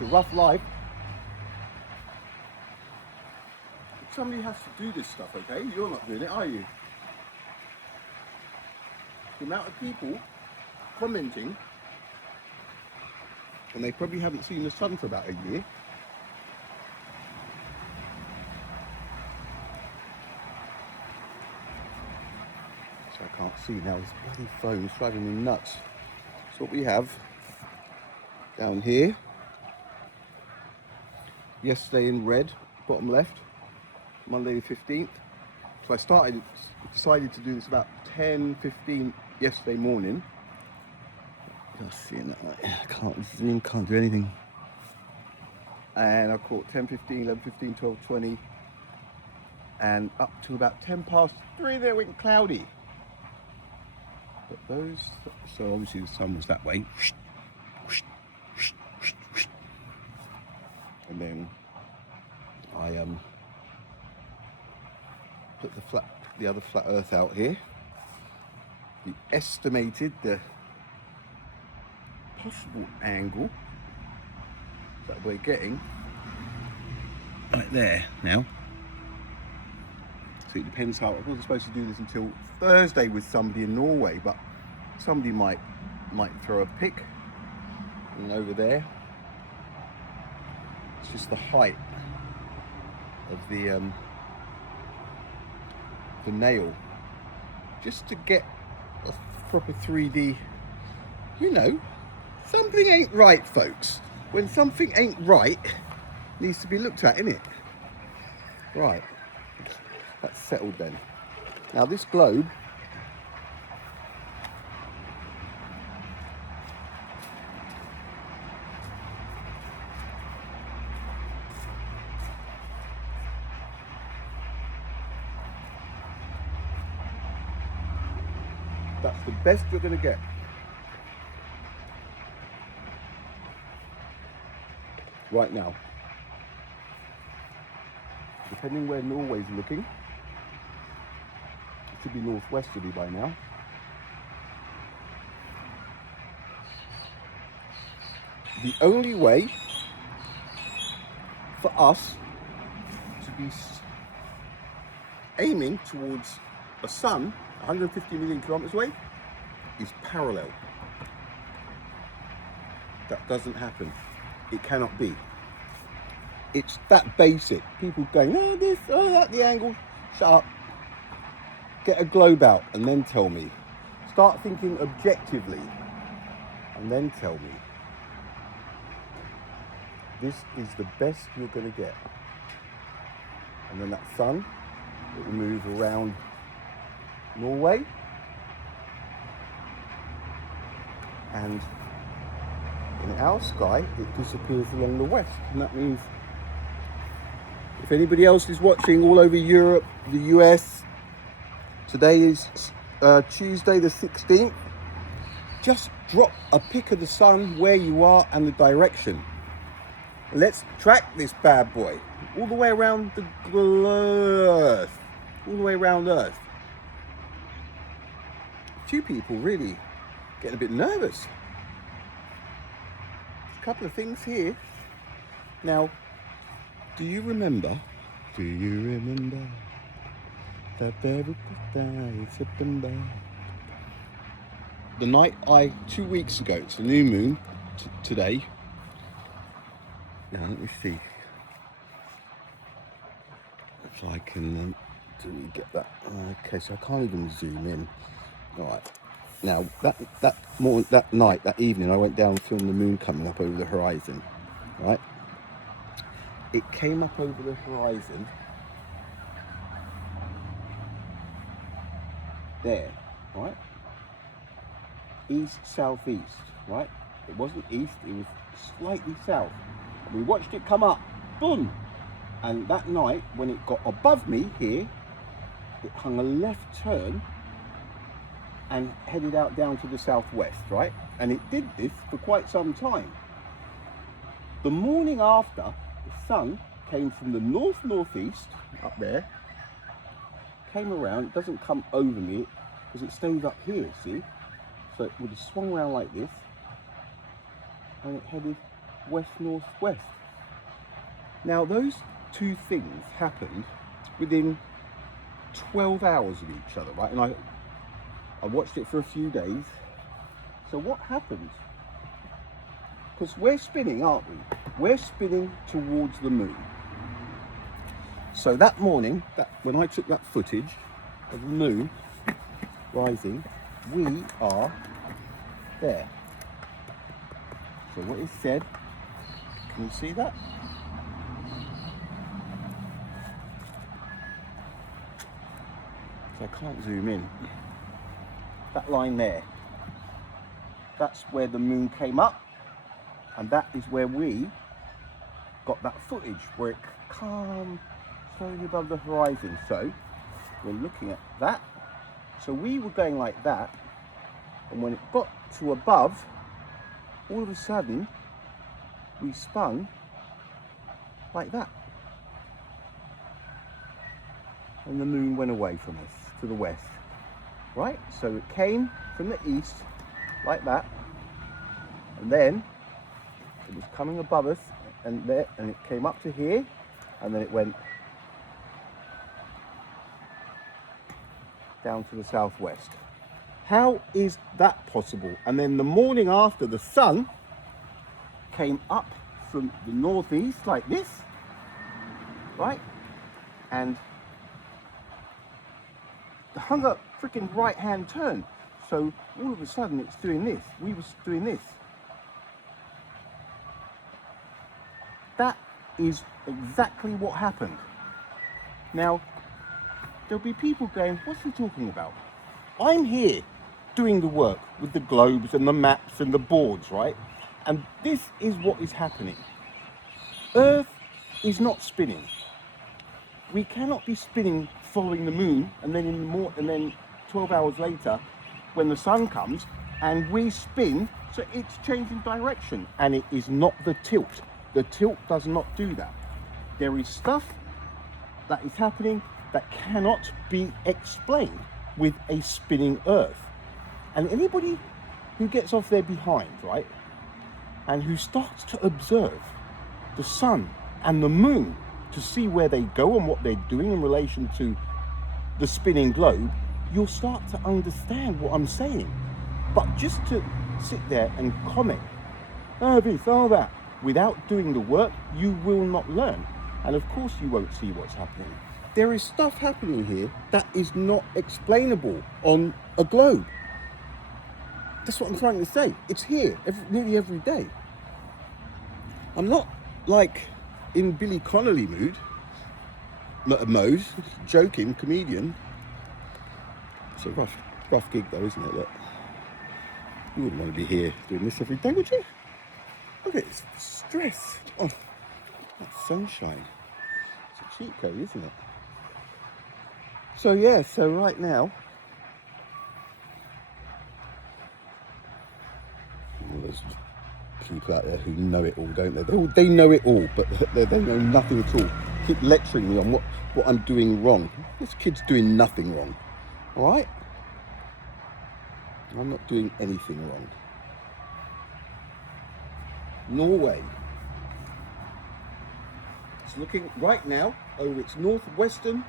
It's a rough life. Somebody has to do this stuff, okay? You're not doing it, are you? The amount of people commenting, and they probably haven't seen the sun for about a year. So I can't see now, this bloody phone's driving me nuts. So what we have down here, yesterday in red, bottom left, Monday the 15th. So I decided to do this about 10:15 yesterday morning. Just seeing that, I can't zoom, can't do anything. And I caught 10:15, 11:15, 12:20, and up to about 3:10 there it went cloudy. But those, so obviously the sun was that way. And then I put the other flat earth out here. We estimated the possible angle that we're getting right there now. So it depends how. I wasn't supposed to do this until Thursday with somebody in Norway, but somebody might throw a pick. And over there, it's just the height of the nail, just to get a proper 3D. You know, something ain't right, folks. When something ain't right, it needs to be looked at, innit? Right, that's settled then. Now this globe, that's the best you're going to get. Right now. Depending where Norway's looking, it should be northwesterly by now. The only way for us to be aiming towards a sun 150 million kilometers away is parallel. That doesn't happen. It cannot be. It's that basic. People going, oh this, oh that, the angle. Shut up. Get a globe out and then tell me. Start thinking objectively and then tell me. This is the best you're going to get. And then that sun, it will move around Norway. And in our sky, it disappears along the west. And that means if anybody else is watching all over Europe, the US, today is Tuesday the 16th, just drop a pic of the sun where you are and the direction. Let's track this bad boy all the way around the Earth, all the way around Earth. A few people really getting a bit nervous. A couple of things here. Now, do you remember that very first day of September? The night 2 weeks ago, it's the new moon today. Now let me see if I can, do we get that? Okay, so I can't even zoom in. All right. Now that evening, I went down and filmed the moon coming up over the horizon. Right. It came up over the horizon there, right? East, southeast, right? It wasn't east, it was slightly south. We watched it come up, boom! And that night, when it got above me here, it hung a left turn and headed out down to the southwest, right? And it did this for quite some time. The morning after, the sun came from the northeast, up there, came around. It doesn't come over me, because it stays up here, see? So it would have swung around like this, and it headed west-northwest. Now those two things happened within 12 hours of each other, right? And I watched it for a few days. So what happened? Because we're spinning, aren't we? We're spinning towards the moon. So that morning, when I took that footage of the moon rising, we are there. So what it said, can you see that? So I can't zoom in. That line there, that's where the moon came up, and that is where we got that footage where it calmed slowly above the horizon. So we're looking at that. So we were going like that, and when it got to above, all of a sudden we spun like that, and the moon went away from us to the west, right? So it came from the east like that, and then it was coming above us, and there, and it came up to here, and then it went down to the southwest. How is that possible? And then the morning after, the sun came up from the northeast like this, right? And hung a freaking right hand turn. So all of a sudden it's doing this. We was doing this. That is exactly what happened. Now, there'll be people going, what's he talking about? I'm here doing the work with the globes and the maps and the boards, right? And this is what is happening. Earth is not spinning. We cannot be spinning following the moon, and then and then 12 hours later, when the sun comes, and we spin, so it's changing direction, and it is not the tilt. The tilt does not do that. There is stuff that is happening that cannot be explained with a spinning Earth. And anybody who gets off their behind, right, and who starts to observe the sun and the moon to see where they go and what they're doing in relation to the spinning globe, you'll start to understand what I'm saying. But just to sit there and comment, oh this, oh that, without doing the work, you will not learn. And of course you won't see what's happening. There is stuff happening here that is not explainable on a globe. That's what I'm trying to say. It's here nearly every day. I'm not like in Billy Connolly mode, joking, comedian. It's a rough gig though, isn't it? Look, you wouldn't want to be here doing this every day, would you? Look at this stress. Oh, that sunshine. It's a cheat code, isn't it? So yeah, so right now, well, there's people out there who know it all, don't they? They know it all, but they know nothing at all. Keep lecturing me on what I'm doing wrong. This kid's doing nothing wrong, all right? I'm not doing anything wrong. Norway. It's looking right now over its northwestern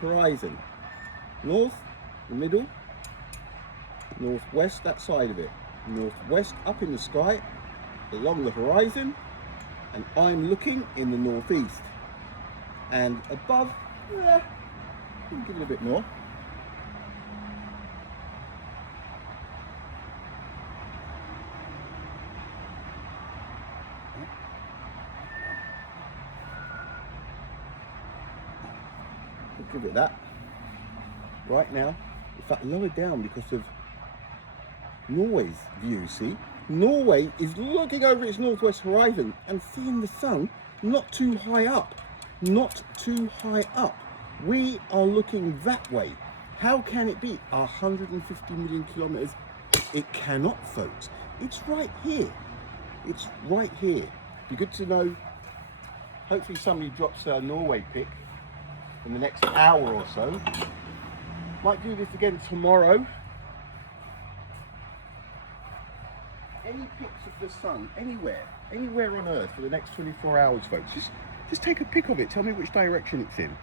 horizon. North, the middle, northwest, that side of it. Northwest up in the sky, along the horizon, and I'm looking in the northeast. And above, give it a bit more. Give it that. Right now, in fact, lower down because of Norway's view, see? Norway is looking over its northwest horizon and seeing the sun not too high up. Not too high up. We are looking that way. How can it be 150 million kilometers? It cannot, folks. It's right here. It's right here. Be good to know. Hopefully somebody drops a Norway pic in the next hour or so. Might do this again tomorrow. Any pics of the sun anywhere on Earth for the next 24 hours, folks. Just take a pic of it. Tell me which direction it's in.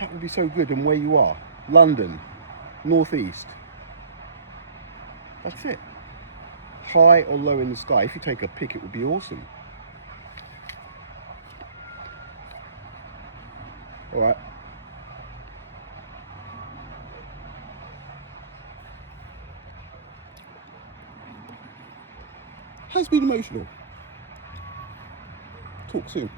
That would be so good, and where you are. London, northeast. That's it. High or low in the sky. If you take a pic, it would be awesome. All right. Has been emotional. Talk soon.